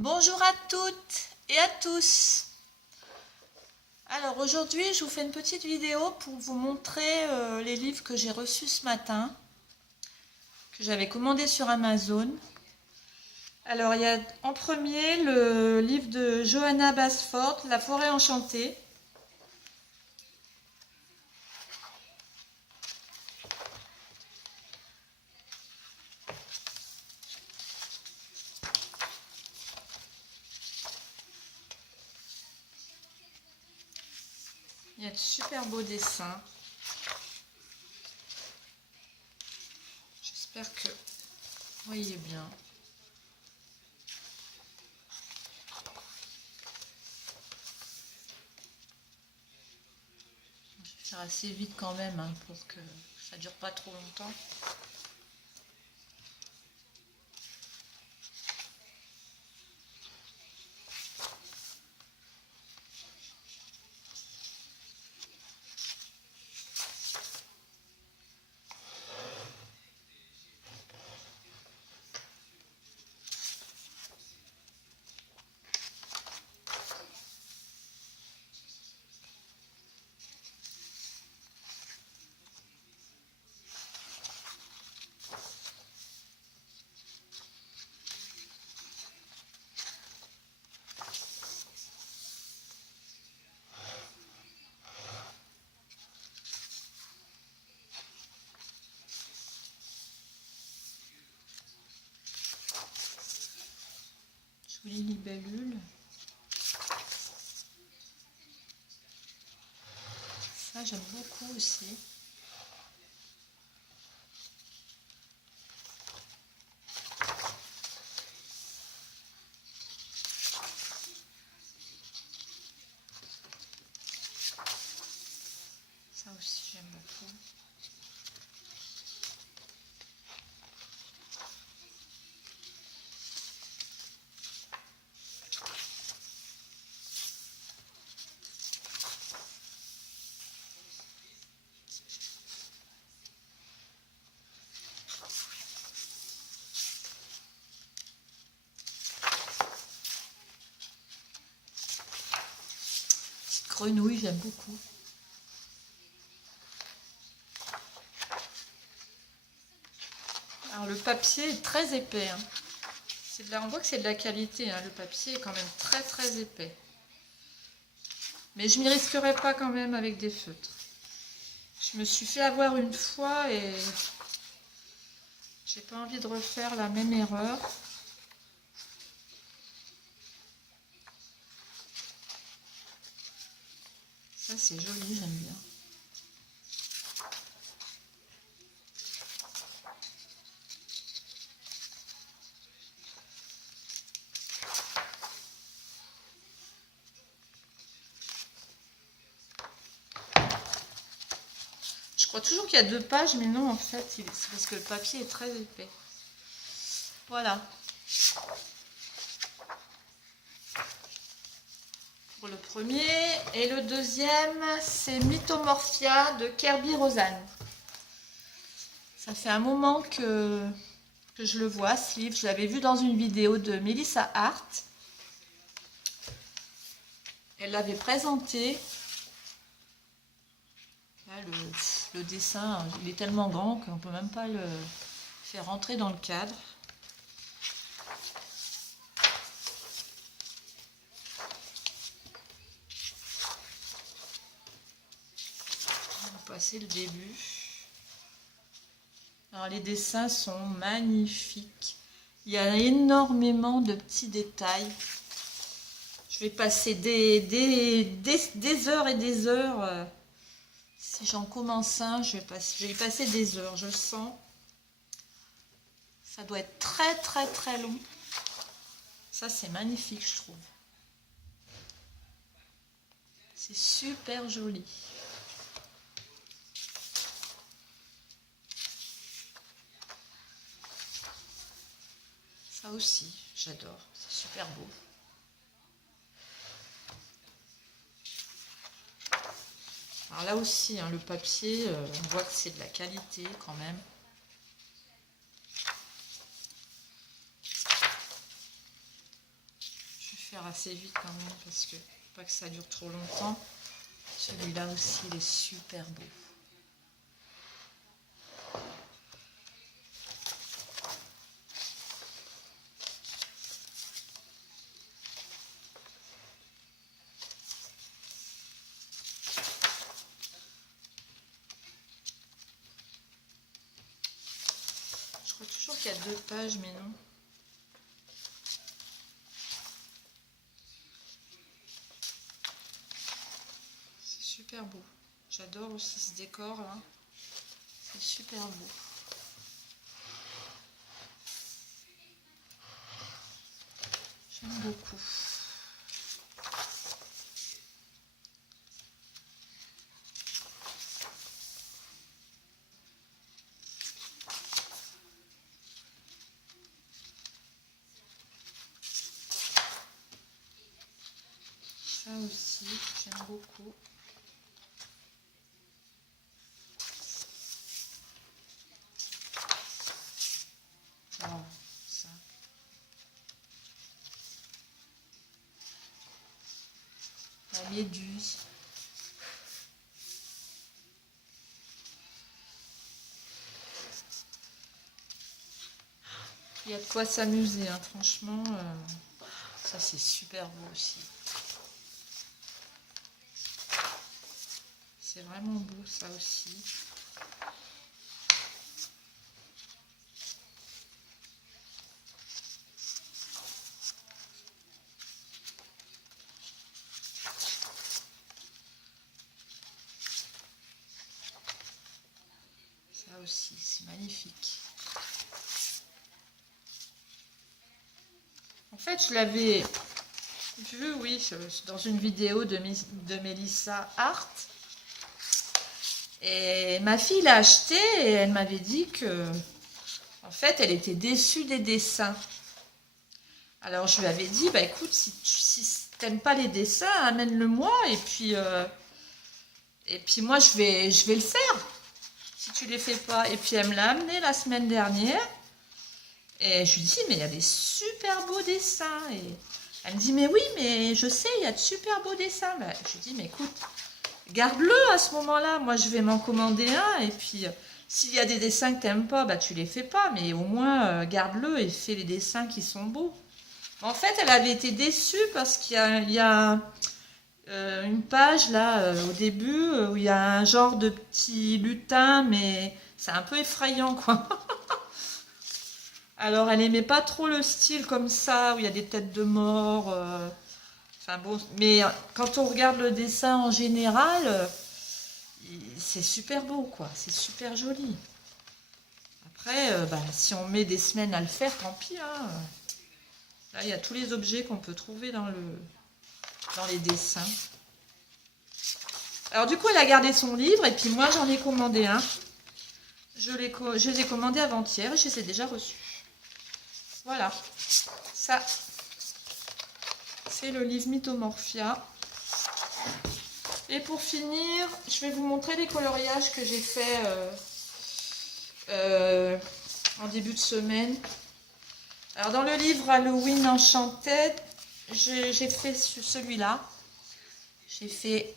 Bonjour à toutes et à tous. Alors aujourd'hui, je vous fais une petite vidéo pour vous montrer les livres que j'ai reçus ce matin, que j'avais commandé sur Amazon. Alors il y a en premier le livre de Johanna Basford, La forêt enchantée. Il y a de super beaux dessins. J'espère que vous voyez bien. Je vais faire assez vite quand même pour que ça ne dure pas trop longtemps. Jolie libellule. Ça, j'aime beaucoup aussi. Ça aussi, j'aime beaucoup. Petite grenouille, j'aime beaucoup. Alors le papier est très épais. On voit que c'est de la qualité. Le papier est quand même très très épais. Mais je m'y risquerai pas quand même avec des feutres. Je me suis fait avoir une fois et j'ai pas envie de refaire la même erreur. Ça c'est joli, j'aime bien. Je crois toujours qu'il y a 2 pages, mais non, en fait, c'est parce que le papier est très épais. Voilà. Pour le premier. Et le deuxième, c'est Mythomorphia de Kerby Rosanne. Ça fait un moment que je le vois, ce livre. Je l'avais vu dans une vidéo de Melissa Hart. Elle l'avait présenté. Là, le dessin, il est tellement grand qu'on ne peut même pas le faire rentrer dans le cadre. On va passer le début. Alors les dessins sont magnifiques. Il y a énormément de petits détails. Je vais passer des heures et des heures. Si j'en commence un, je vais y passer des heures, je sens. Ça doit être très très très long. Ça c'est magnifique, je trouve. C'est super joli. Ça aussi, j'adore. C'est super beau. Alors là aussi, le papier, on voit que c'est de la qualité quand même. faire assez vite quand même parce que pas que ça dure trop longtemps. Celui-là aussi, il est super beau. Je crois toujours qu'il y a 2 pages, mais non. C'est super beau. J'adore aussi ce décor là. C'est super beau. J'aime beaucoup. Ça aussi, j'aime beaucoup. Oh, ça. La méduse. Il y a de quoi s'amuser, hein, franchement. Ça, c'est super beau aussi. C'est vraiment beau, ça aussi. Ça aussi, c'est magnifique. En fait, je l'avais vu, oui, dans une vidéo de Mélissa Hart. Et ma fille l'a acheté et elle m'avait dit que, en fait, elle était déçue des dessins. Alors, je lui avais dit, bah écoute, si t'aimes pas les dessins, amène-le-moi et puis moi, je vais le faire. Si tu les fais pas. Et puis, elle me l'a amené la semaine dernière. Et je lui dis, mais il y a des super beaux dessins. Et elle me dit, mais oui, mais je sais, il y a de super beaux dessins. Ben, je lui dis, mais écoute, garde-le à ce moment-là. Moi, je vais m'en commander un. Et puis, s'il y a des dessins que tu n'aimes pas, bah, tu les fais pas. Mais au moins, garde-le et fais les dessins qui sont beaux. En fait, elle avait été déçue parce qu'il y a une page là, au début, où il y a un genre de petit lutin, mais c'est un peu effrayant, quoi. Alors, elle aimait pas trop le style comme ça, où il y a des têtes de mort. Enfin bon, mais quand on regarde le dessin en général, c'est super beau, quoi. C'est super joli. Après, bah, si on met des semaines à le faire, tant pis, hein. Là, il y a tous les objets qu'on peut trouver dans les dessins. Alors, du coup, elle a gardé son livre, et puis moi, j'en ai commandé un. Je les ai commandés avant-hier, et je les ai déjà reçus. Voilà, ça, c'est le livre Mythomorphia. Et pour finir, je vais vous montrer les coloriages que j'ai fait en début de semaine. Alors dans le livre Halloween Enchanted, j'ai fait celui-là. J'ai fait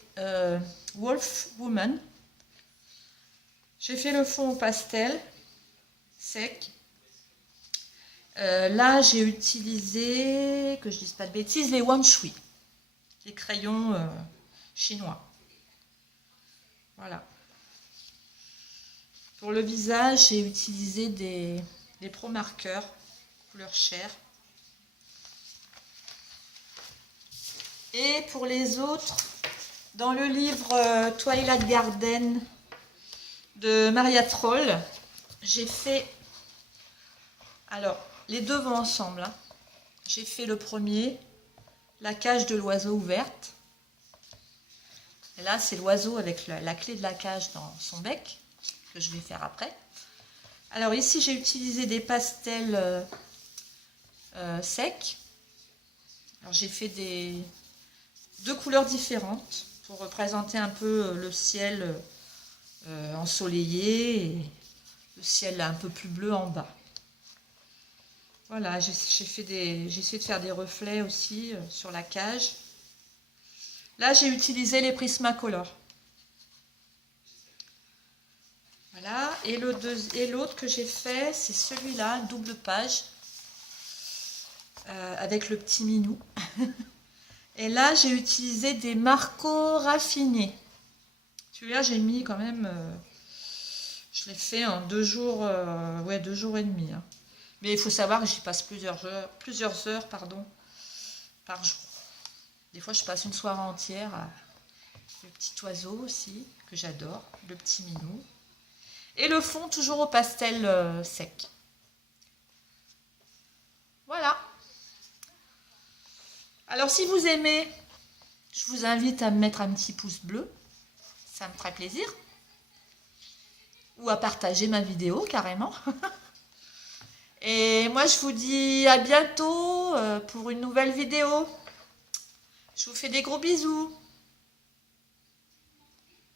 Wolf Woman. J'ai fait le fond au pastel sec. Là, j'ai utilisé, que je dise pas de bêtises, les Wan Shui, les crayons chinois. Voilà. Pour le visage, j'ai utilisé des Pro Markers, couleur chair. Et pour les autres, dans le livre Twilight Garden de Maria Troll, j'ai fait... Alors, les deux vont ensemble, hein. J'ai fait le premier, la cage de l'oiseau ouverte. Et là, c'est l'oiseau avec la clé de la cage dans son bec, que je vais faire après. Alors ici, j'ai utilisé des pastels secs. Alors j'ai fait deux couleurs différentes pour représenter un peu le ciel ensoleillé et le ciel un peu plus bleu en bas. Voilà, j'ai essayé de faire des reflets aussi sur la cage. Là, j'ai utilisé les Prismacolor. Voilà, et l'autre que j'ai fait, c'est celui-là, double page, avec le petit minou. Et là, j'ai utilisé des marcos raffinés. Celui-là, j'ai mis quand même, je l'ai fait en 2 jours, ouais, 2 jours et demi. Hein. Mais il faut savoir que j'y passe plusieurs heures, pardon, par jour. Des fois, je passe une soirée entière. Le petit oiseau aussi, que j'adore, le petit minou. Et le fond, toujours au pastel sec. Voilà. Alors, si vous aimez, je vous invite à me mettre un petit pouce bleu. Ça me ferait plaisir. Ou à partager ma vidéo, carrément. Et moi, je vous dis à bientôt pour une nouvelle vidéo. Je vous fais des gros bisous.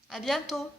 À bientôt.